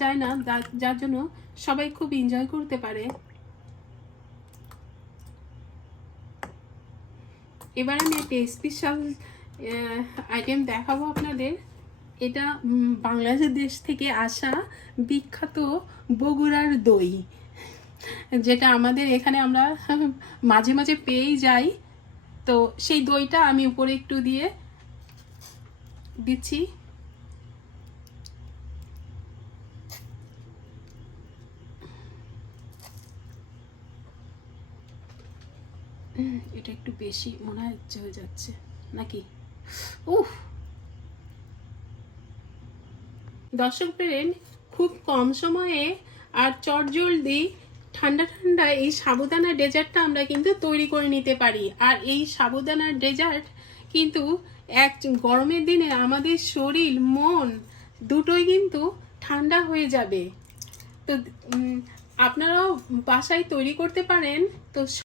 যায় না, যার জন্য সবাই খুব এনজয় করতে পারে। এবার আমি একটা স্পেশাল আইটেম দেখাবো আপনাদের। এটা বাংলাদেশ থেকে আসা বিখ্যাত বগুড়ার দই, যেটা আমাদের এখানে আমরা মাঝে মাঝে পেয়েই যাই। তো সেই দইটা আমি উপরে একটু দিয়ে দিচ্ছি। এটা একটু বেশি মনে হয়ে যাচ্ছে নাকি? উফ! দর্শক ফ্রেন্ড, খুব কম সময়ে আর চটজলদি ঠান্ডা ঠান্ডা এই সাবুদানা ডেজার্টটা আমরা কিন্তু তৈরি করে নিতে পারি। আর এই সাবুদানার ডেজার্ট কিন্তু এক গরমের দিনে আমাদের শরীর মন দুটোই কিন্তু ঠান্ডা হয়ে যাবে। তো আপনারাও বাসায় তৈরি করতে পারেন। তো